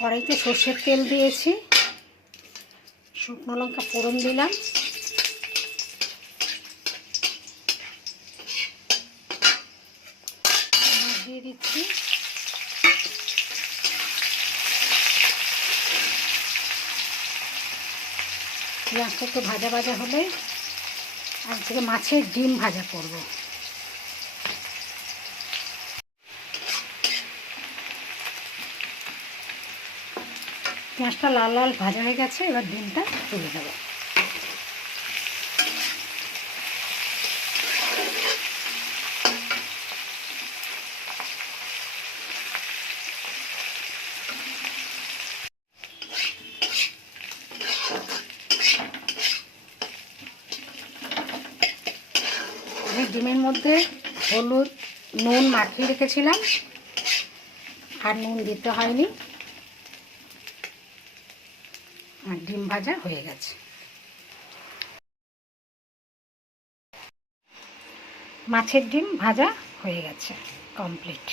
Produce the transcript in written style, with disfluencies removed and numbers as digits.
কড়াইতে সর্ষের তেল দিয়েছি, শুকনো লঙ্কা ফোড়ন দিলাম, দিয়ে দিচ্ছি, পেঁয়াজটা একটু ভাজা ভাজা হলে আজকে মাছের ডিম ভাজা করব। পেঁয়াজটা লাল লাল ভাজা হয়ে গেছে, এবার ডিমটা তুলে দেবো। আমি ডিমের মধ্যে হলুদ নুন মাখিয়ে রেখেছিলাম, আর নুন দিতে হয়নি, আর ডিম ভাজা হয়ে গেছে। মাছের ডিম ভাজা হয়ে গেছে, কমপ্লিট।